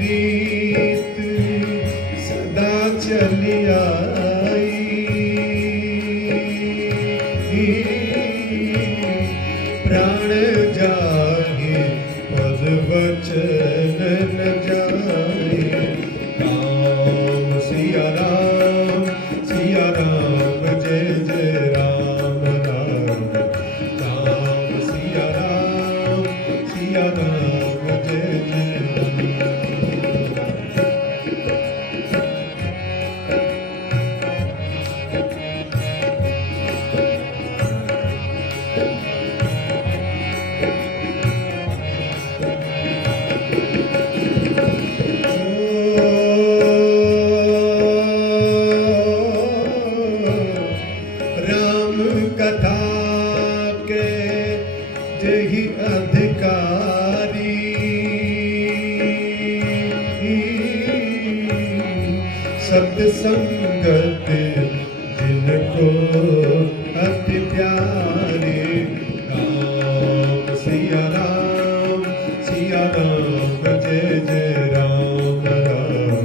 रीत सदा चली आई, प्राण जाए पद वचन न जाए। राम सिया राम जय जय राम राम। राम सिया राम जय जय कथा के जही अधिकारी, सत्संगत जिनको अति प्यारे। राम सिया राम जय जय राम राम।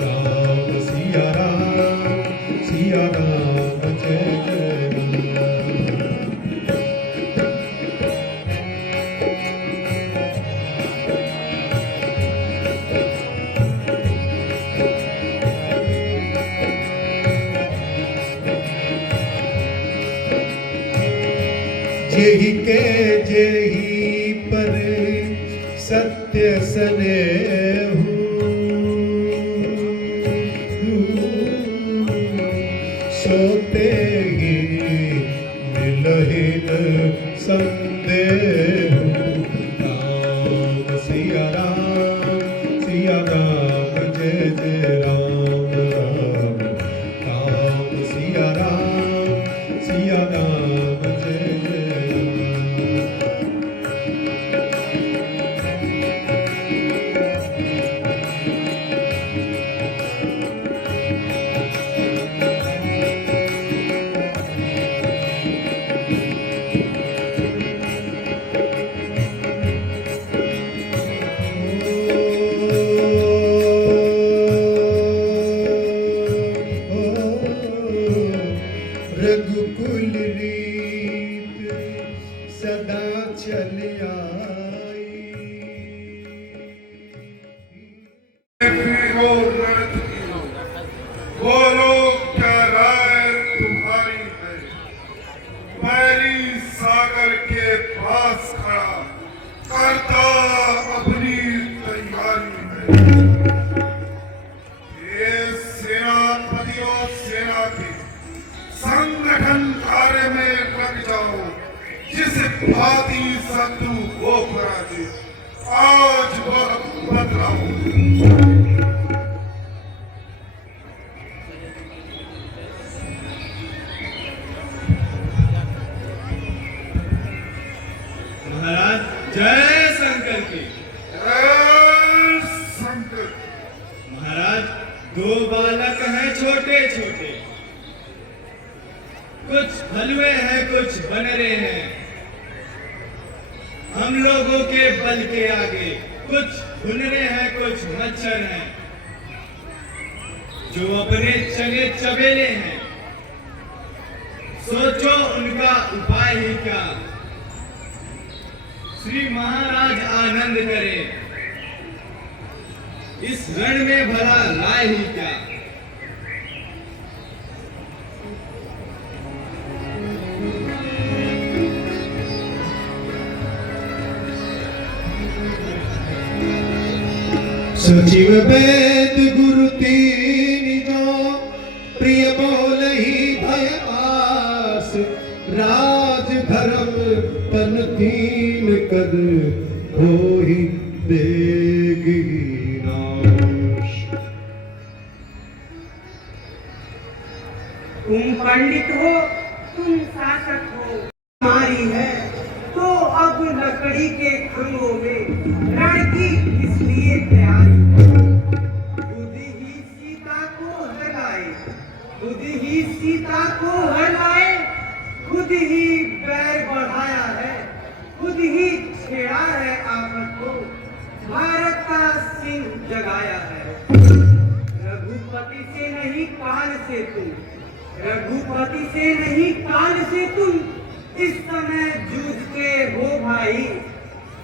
राम सिया राम जय जय जेहि के जेहि पर सत्य स्नेहु, सोते ही मिलहिन संदेहु। राम सिया राम जय जय राम राम। राम सिया राम जय जय। रघुकुल रीत सदा चली आई। वो लोग क्या राय तुम्हारी है? पैरी सागर के पास खड़ा करता अपनी तैयारी है। ये सेनापतियों सेना के संगठन कार्य में लग जाओ। जिस भांति शत्रु हो पराजित, आज वक्त बदलाओ। महाराज जय शंकर की। जय शंकर। महाराज दो बालक हैं छोटे छोटे, कुछ हलवे हैं कुछ बनरे हैं। हम लोगों के बल के आगे कुछ भुनरे हैं कुछ मच्छर हैं, जो अपने चने चबेले हैं। सोचो उनका उपाय ही क्या, श्री महाराज आनंद करें। इस रण में भला लाए ही क्या। सचिव वेद गुरु तीन जो, प्रिय बोल ही भय आस। राज धर्म तन तीन कद, हो ही देगी नाश। तुम पंडित हो तुम शासक हो, हमारी है तो अब लकड़ी के खंभों में रण की इसलिए तैयारी। खुद ही सीता को हराए, खुद ही सीता को हराए, खुद ही बैर बढ़ाया है, खुद ही छेड़ा है आपत को। भारत का सिंह आया है। रघुपति से नहीं काल से तुम, रघुपति से नहीं काल से तुम इस समय जूझते हो भाई।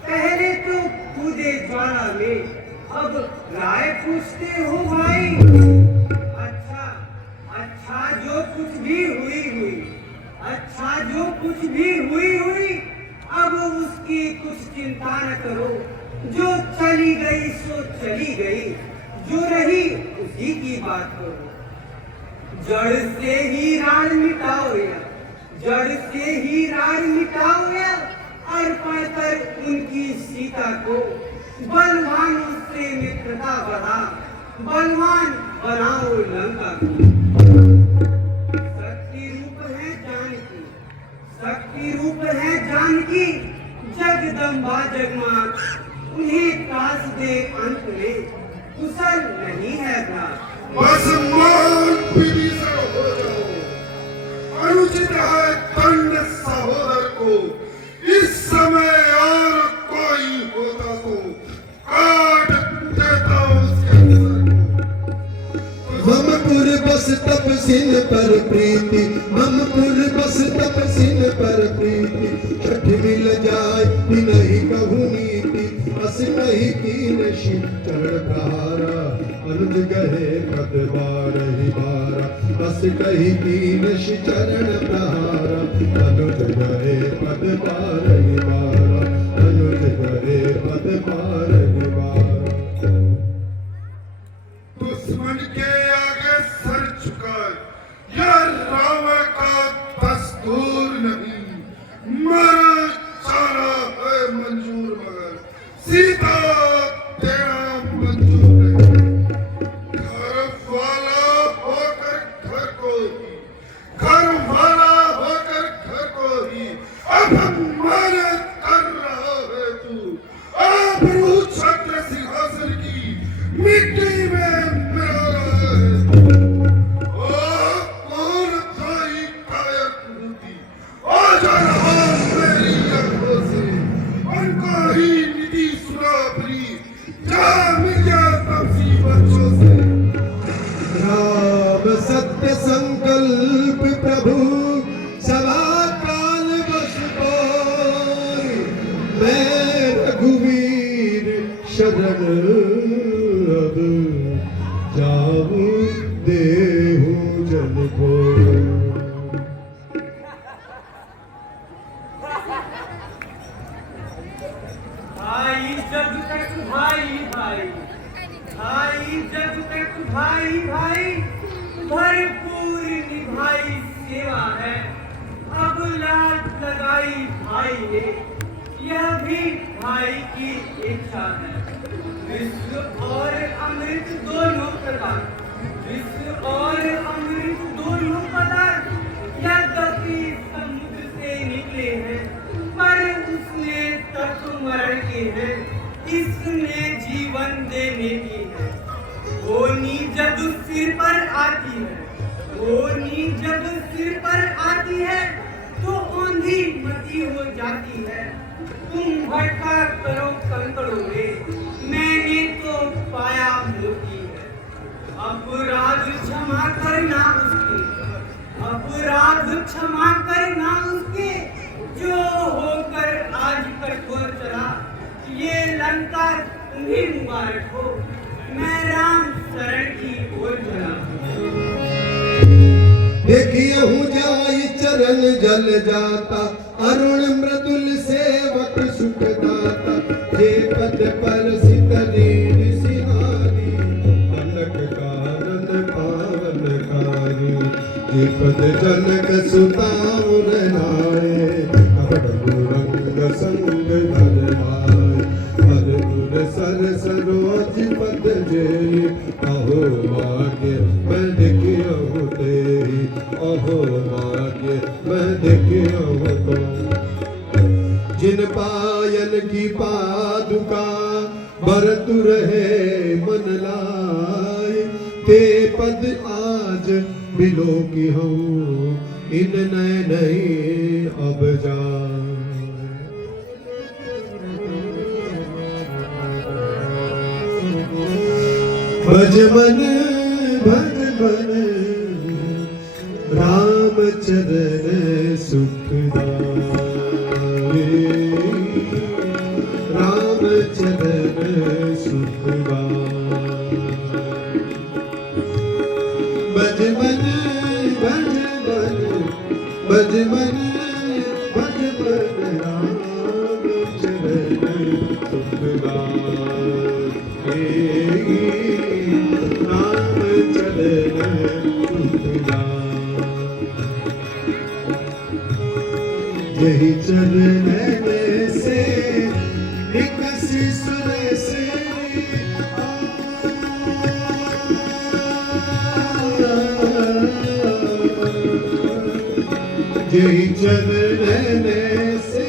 पहले तो कूदे ज्वाला में, अब राय पूछते हो भाई। अच्छा अच्छा जो कुछ भी हुई हुई, अच्छा जो कुछ भी हुई, अब उसकी कुछ चिंता न करो। जो चली गई सो चली गई, जो रही उसी की बात करो। जड़ से ही राज मिटाओ या, जड़ से ही राज मिटाओ या, अर्पण कर उनकी सीता को। बलवानों से मित्रता बढ़ा, बलवान बनाओ लंका को। शक्ति रूप है जानकी, शक्ति रूप है जानकी, जगदम्बा जगमात उन्हें काश दे अंत में, कुशल नहीं है भ्रात। बस मान विभीषण हो जाओ, अनुचित है दंड सहोदर को। इस समय और कोई होता तो काट देता उसके सर को। ममपुर बस तपसिन पर प्रीति, ममपुर बस तपसिन पर प्रीति। छठ मिल जाए नहीं कहूँ नीति, बस नहीं कीन शिव चरण प्रहारा। अनुज गहे पद बारहि बारा, बस कही कीन शिव चरण प्रहारा। अनुज गहे पद बारहि बारा, अनुज गहे पद बारहि बारा। दुश्मन के आगे सर झुकाए यह रावण का दस्तूर नहीं। मर जाना है मंजूर मगर सीता तेरा मंजूर नहीं। घर वाला होकर घर को ही, घर वाला होकर घर को ही अपमानित कर रहा है तू। आबरू छत्र सिंहासन की मिट्टी में मिला रहा है तू। ओ कौन थाई कायर कुरूती, ओ जा रहा मेरी आंखों से। उनको ही निधि सुना अपनी, जा मिल जा तपसी बच्चों से। राम सत्य संकल्प प्रभु सदा काल बस पाई। मैं रघुवीर शरण अब जाऊं देहु जन को। भाई जब तक भाई भाई, भाई जब तक भाई भाई, भरपूर निभाई सेवा है। अब लात लगाई भाई ने, यह भी भाई की इच्छा है। विश्व और अमृत दोनों पदार्थ, विश्व और अमृत दोनों पदार्थ यद्यपि समुद्र से निकले हैं, पर उसने तत्व मरण के हैं, इसने जीवन देने की है। होनी जब सिर पर आती है, होनी जब सिर पर आती है, तो आंधी मची हो जाती है। तुम भटका करो कंकड़ों में, मैंने तो पाया मोती है। अपराध क्षमा करना उसके, अपराध क्षमा करना उसके, जो होकर आज कठोर चला। ये लंका तुम्हें मुबारक हो, मैं राम शरण की ओर चला। देखियहु जाई चरण जल जाता, अरुण मृदुल सेवक सुखदाता। जे पद पर सितलीन सिहारी, कनक कानन पावनकारी। जे पद जनक सुताउर नारे, अबड़ रंग संग धर आए। हर सर सरोज पद जेई, अहो भाग्य मैं देखियहु तेरी। अहो भाग्य मैं देखियहु तो। जिन पायल की पादुका भरतु रहे मन लाए। ते पद आज बिलो की हूँ, इन नहीं अब जाए। भज मन राम चरण सुखदाई, राम चरण सुखदाई। भज मन भज मन राम चरण सुखदाई, राम चरण सुखदाई। यही चरण से विकसी सुर से यही चरण से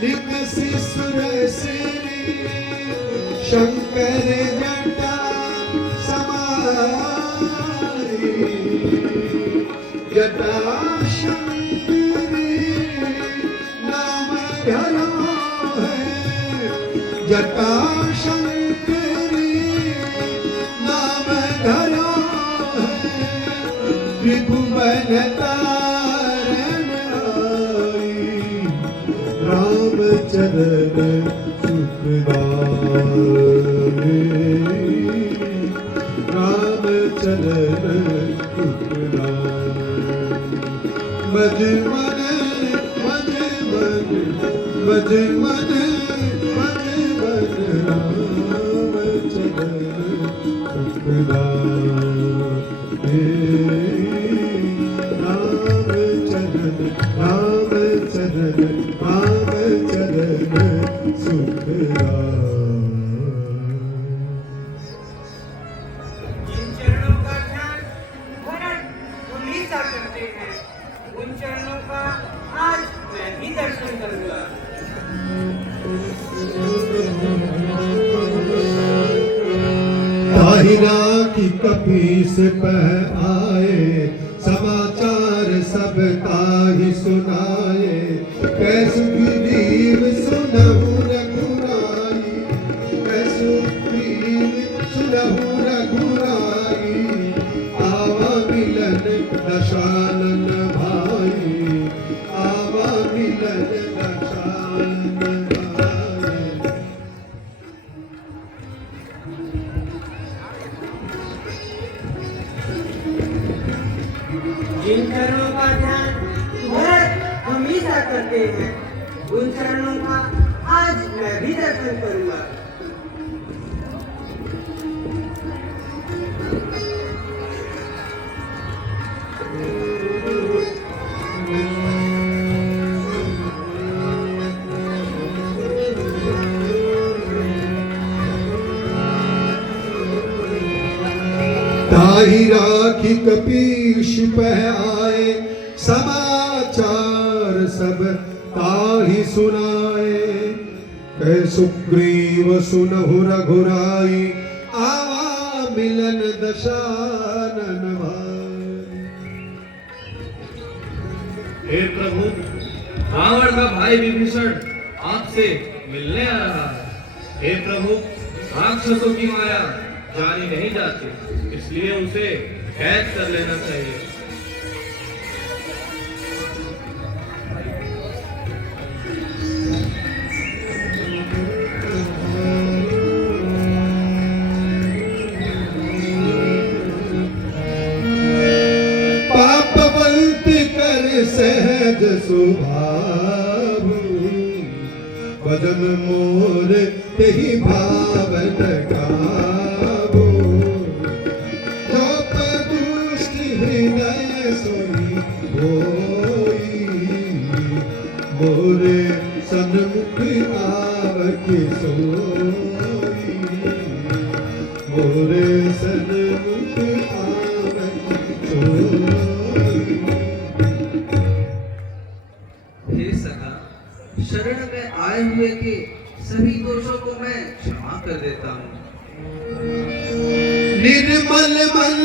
विकसी सुर से शंकर जटा समाई, जटा शंकरी नाम धरा है, जटा शंकरी नाम धरा है। त्रिभुवन तारण आई, राम चरण सुखदाई, राम चरण सुखदाई। भज मन भज मन राम चरण सुखदाई, राम चरण सुखदाई। जिन चरणों का ध्यान भरत उन्नीसा करते हैं, उन चरणों का आज मैं भी दर्शन करूंगा। ताहिरा की कपीस पह आए, समाचार सब ताहि सुनाए। कैसुग्रीव सुनहु रघुराई, कैसुग्रीव सुनहु रघुराई। आवा मिलन दशानन भाई, आवा मिलन दशानन भाई। जिन चरणों का ध्यान भरत हमेशा करते हैं, उन चरणों का आज मैं भी दर्शन करूंगा। ताहि राखी कपीश पह आए, समाचार सब ताहि सुनाए। कह सुग्रीव सुनहु रघुराई, आवा मिलन दशानन भाई। हे प्रभु, रावण का भाई विभीषण आपसे मिलने आ रहा है। हे प्रभु, राक्षसों की माया जानी नहीं जाती, इसलिए उसे कैद कर लेना चाहिए। पापवंत कर सहज सुभाव, भजन मोर तेहि भावन गावो। जो दुष्ट हृदय सोई होई, मोरे सन्मुख आवके सोई, मोरे सन्मुख आवके सोई। हे सखा, शरण में आए हुए के सभी दोषों को मैं क्षमा कर देता हूँ। निर्मल मन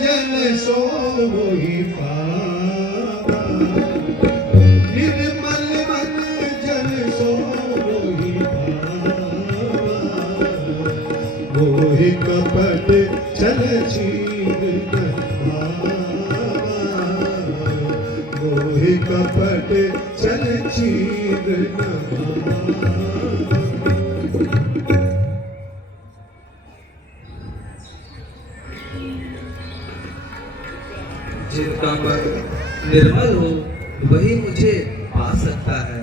जन सोई पावा। निर्मल मन जन सोई पावा। मोहि कपट छल छीन मोहि कपट छल छीन जिनका मन निर्मल हो वही मुझे पा सकता है।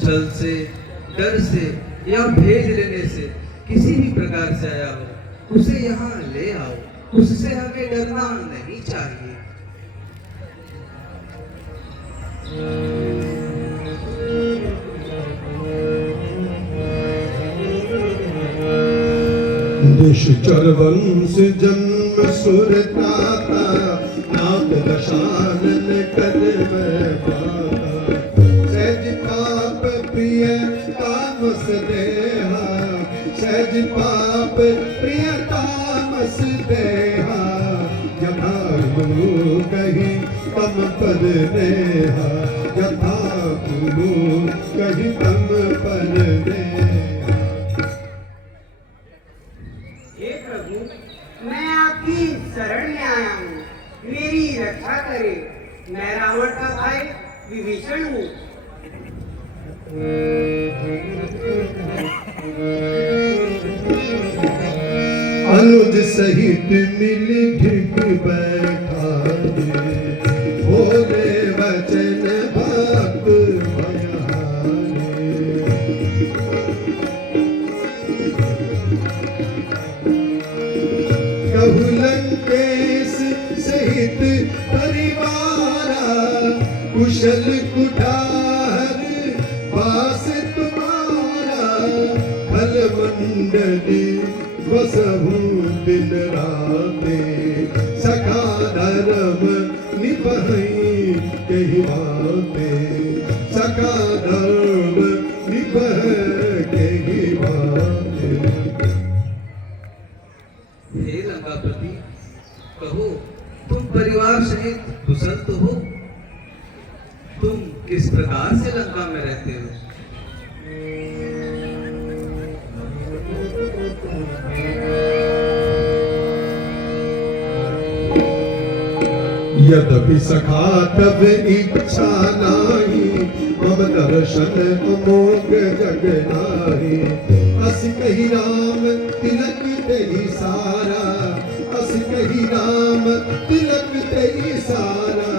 छल से, डर से या भेद लेने से किसी भी प्रकार से आया हो उसे यहाँ ले आओ, उससे हमें डरना नहीं चाहिए। निश्चर वंश जन्म सुर त्राता नाथ दशानन कर मैं पाता सहज पाप प्रिय तामस देहा सहज पाप प्रिय तामस देहा यथा गुरु कही तम पद नेहा यथा गुरु कही तम पद नेहा। हे प्रभु, मैं आपकी शरण में आया हूँ, मेरी रक्षा करे। मैं रावण का भाई विभीषण हूँ। अनुज सहित मिल ढिक बैठा बोले वचन भक्त भयहारे कहु लंकेश सहित परिवारा कुशल कुठार पास तुम्हारा फल मंडली वसहु दिन राते सखा धर्म निभहि कही बाते सखा धर्म निभह कही बाते। हे लंकापति, कहो तुम परिवार सहित कुशल तो हो? तुम किस प्रकार से लंका में रहते हो? यद्यपि सखा तब इच्छा नाही मम दर्शन अमोघ जग नाही अस कही राम तिलक तेहि सारा अस कही राम तिलक तेहि सारा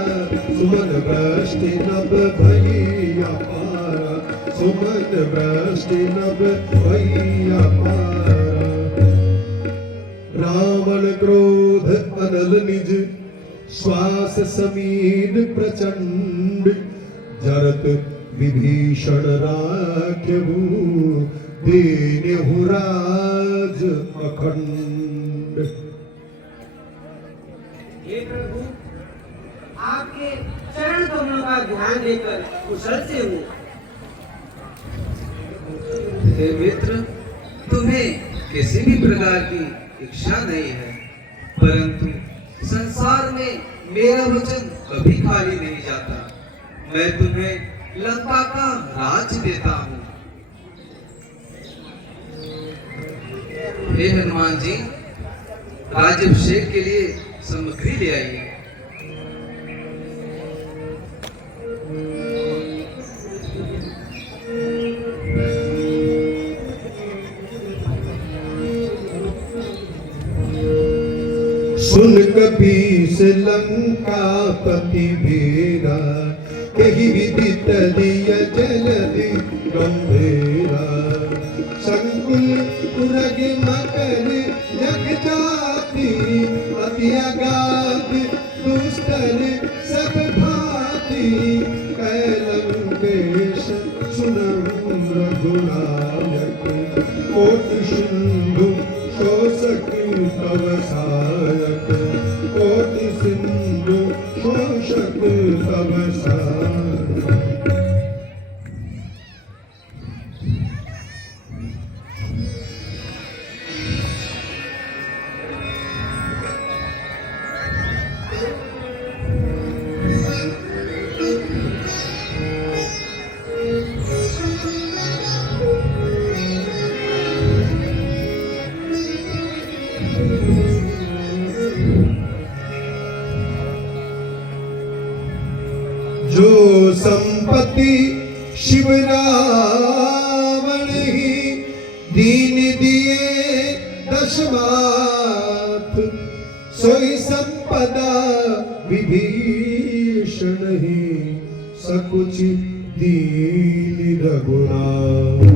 सुमन वृष्टि नभ भैया पारा सुमन वृष्टि नभ भैया पारा। रावण क्रोध अनल निज श्वास समीन प्रचंड जरत विभीषण राख्यहु दीन्यहु राज अखंड। हे प्रभु, आपके चरण कमलों का ध्यान देकर कुशल से हूँ। हे मित्र, तुम्हें किसी भी प्रकार की इच्छा नहीं है, परंतु संसार में मेरा वचन कभी खाली नहीं जाता। मैं तुम्हें लंका का राज देता हूँ। हे हनुमान जी, राज्याभिषेक के लिए सामग्री ले आइए। सुन कपीस लंकापति भीरा कही विदित दिय जलधि गंभीरा संकुल उरग मकर जग जाति अति अगाध दुस्तर सब भांति कैलंकेश सुनहु रघुनायक कोटि सिंधु शोषक तव सहायक कोटि सिंधु शोषक तव सहायक। संपत्ति शिव रावण ही दीन दिए दशमाथ सोई संपदा विभीषण ही सकुच दीन रघुनाथ।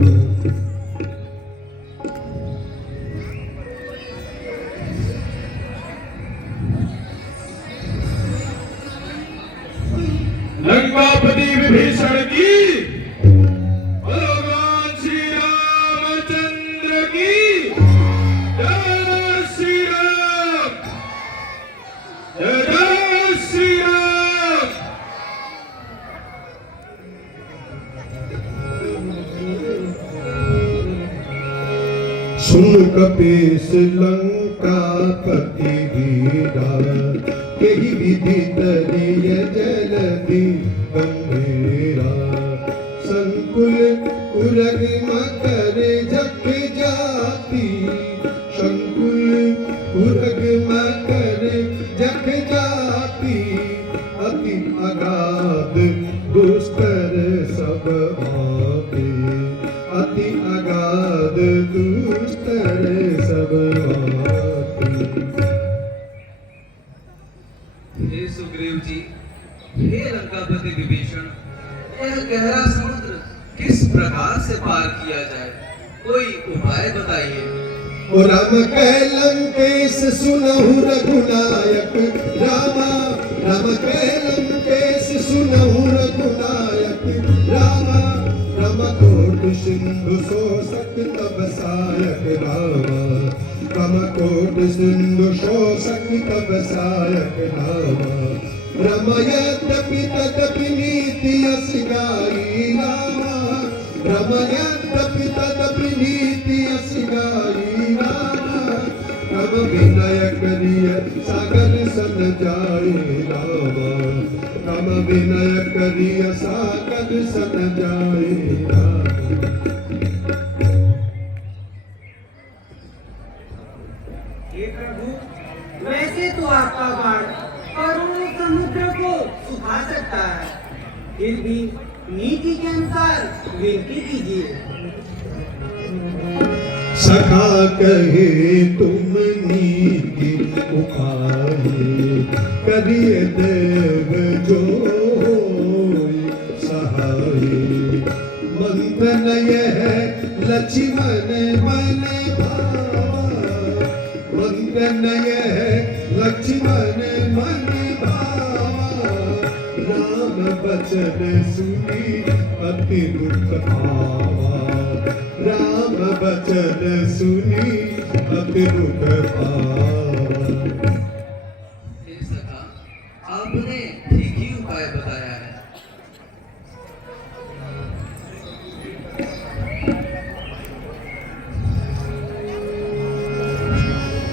लंकापति विभीषण की, भगवान श्री रामचंद्र की जय श्री राम, जय श्री राम। सुन कपीस लंकापति वीरा केहि विधि तरिय जलधि गंभीरा संकुल उरग मकर जख जाति संकुल उरग मकर जख जाति अति अगाध दुष्कर सब भाति अति अगाध दुष्कर सब भाति। हे सुग्रीव जी, हे लंकापति विभीषण, यह गहरा समुद्र किस प्रकार से पार किया जाए, कोई उपाय बताइए। ओ राम कह लंकेश सुनहु रघुनायक रामा, राम कह लंकेश सुनहु रघुनायक रामा, राम कोट सिंधु शोषक तब सायक रामा, राम कोट सिंधु शोषक तब सायक रामा, राम यद्यपि तदपि नीति यश गाई रामा, राम यद्यपि तदपि नीति यश गाई रामा, राम विनय करिय सागर सन जाए रामा, राम विनय करिय सागर सन जाए रामा। हे प्रभु, वैसे तो आपका बाण करोड़ों समुद्र को सुखा सकता है, फिर भी नीति के अनुसार विनती कीजिए। सखा कहे तुम नीति उपाय करिए देव जो होय सहाय, मंथन यह लक्ष्मण मन भावा, मंथन यह लक्ष्मण मन भावा, राम बचन सुनी अति दुख पावा, राम बचन सुनी अति दुख पावा। हे सखा, आपने ठीक ही उपाय बताया है।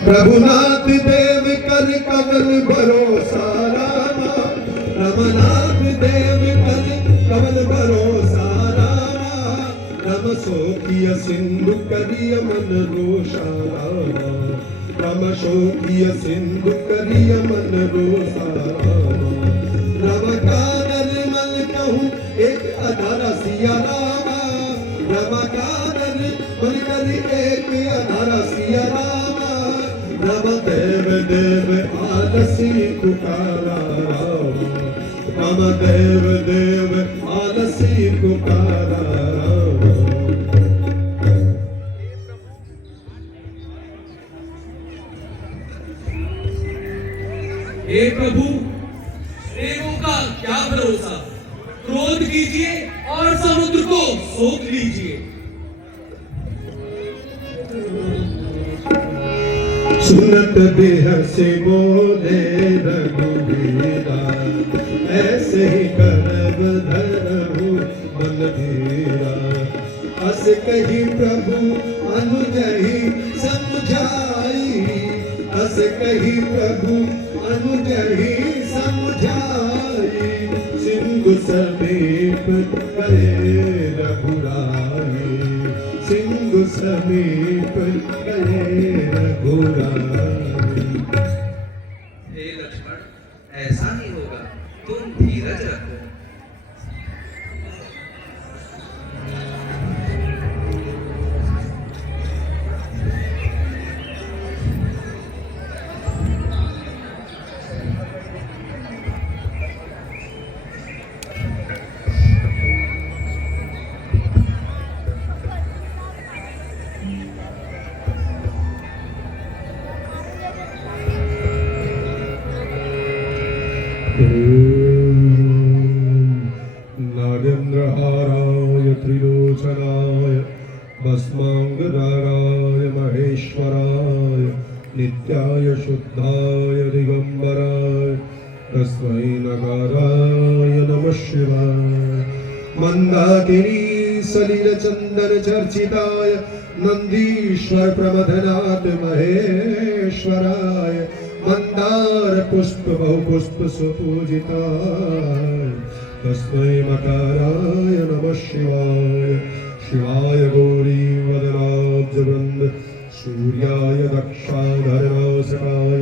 प्रभुनाथ देव कर कमल भरोसा रामा, रमनाथ देव कर कमल भरोसा रामा, रम शोकिय सिंधु करिय मन रोषा रामा, रम शोकिय सिंधु करिय मन रोषा रामा, रम का निर्मल कहूँ एक अधर सिया रामा, रम का निर्मल करि एक अधर सिया रामा, रम देव देव आलसी पुकारा रामा, रम देव देव आलसी पुकारा रामा। हे प्रभु, प्रेमों का क्या भरोसा, क्रोध कीजिए और समुद्र को सोख लीजिए। सुनत बेहस बोले रघुवीरा, ऐसे ही करब धरहु मन धीरा, अस कही प्रभु अनुजहि समझाई, अस कही प्रभु अनुजहि समझाई, सिंधु समीप करे रघुराई, सिंधु समीप करे रघुराई। हे लक्ष्मण, ऐसा ही होगा, तुम धीरज रखो। नागेन्द्रहाराय त्रिलोचनाय भस्मांगधाराय महेश्वराय नित्याय शुद्धाय दिगंबराय तस्मै नकाराय नमः शिवाय मंदाकिनी सलिल चंदन चर्चिताय नंदीश्वर प्रमथनाथ महेश्वराय मंदार पुष्प बहुपुष्प सुपूजिताय तस्मै मकाराय नमः शिवाय शिवाय गौरी वदनाब्ज वृंद सूर्याय दक्षाधरनासकाय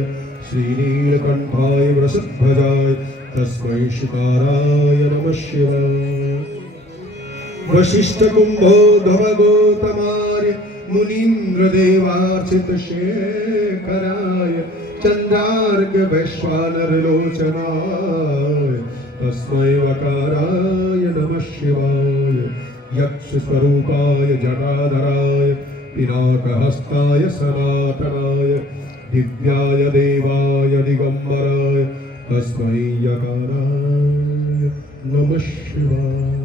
श्रीनीलकंठाय वृषध्वजाय तस्मै शिकाराय नमः शिवाय वशिष्ठ कुंभोद्भव गौतमार्य मुनीन्द्र देवार्चित शेखराय चंद्रार्क वैश्वानर लोचनाय तस्मै वकाराय नमः शिवाय यक्ष स्वरूपाय जटाधराय पिनाकहस्ताय सनातनाय दिव्याय देवाय दिगंबराय तस्मै यकाराय नमः शिवाय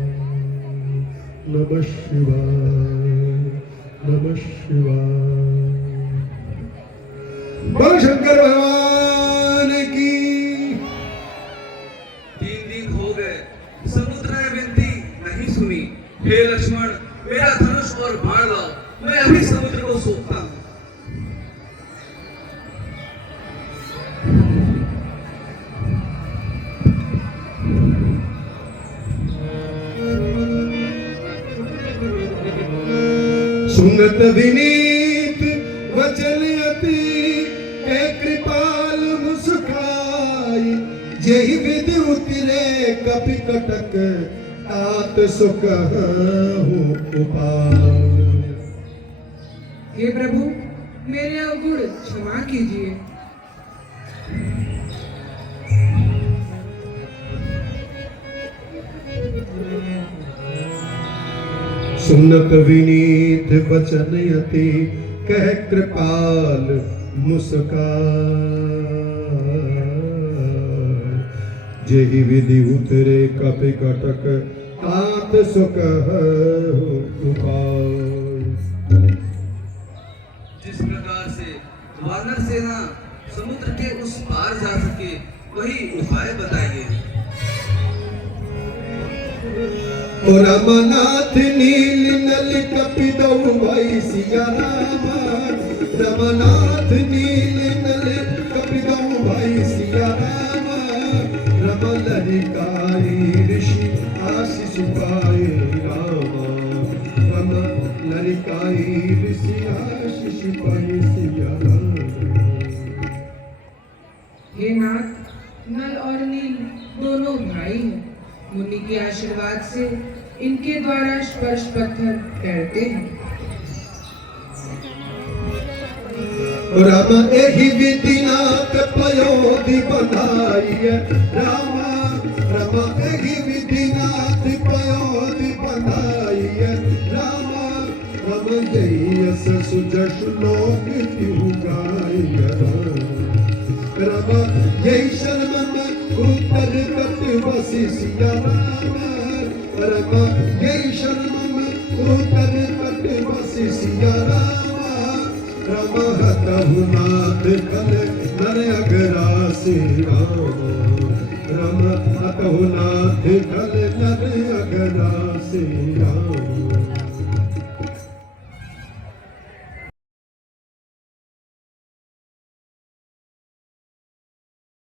नमः शिवाय नमः शिवाय। बोल शंकर भगवान की। 3 दिन हो गए, समुद्र ने विनती नहीं सुनी। हे लक्ष्मण, मेरा धनुष और बाण लाओ, मैं अभी समुद्र को सोखता हूं। सुनत विनीत वचन अति के कृपाल मुस्काई जेहि विधि उतरे कपि कटक तात सुकहु उपाय। हे प्रभु, मेरे अवगुण क्षमा कीजिए। सुनत विनीत वचन अति कह कृपाल मुस्काय जेहि विधि उतरे कपि कटक तात सुकहु उपाय। जिस प्रकार से वानर सेना समुद्र के उस पार जा सके, वही उपाय बताइए। रमनाथ नील नल कपिदौ भाई सिया राम रमनाथ नील नल कपिदौ भाई सिया राम रमलरिकाई ऋषि आशीष पाए राम रमलरिकाई ऋषि आशीष पाए सिया राम। हे नाथ, नल और नील दोनों भाई हैं। मुनि के आशीर्वाद से इनके द्वारा स्पर्श पत्थर तैरते हैं। राम एहि विधि नाथ पयोधि बनाई राम राम एहि विधि नाथ पयोधि बनाई राम राम जयस सुजस लोक तिहु गाय राम यही शर्म उत्तर कट बसी सिया राम राम यही शर्म उत्तर कट बसी सिया राम राम हतहु नाथ कल नर अगरासी राम राम हतहु नाथ कल नर अगरासी राम।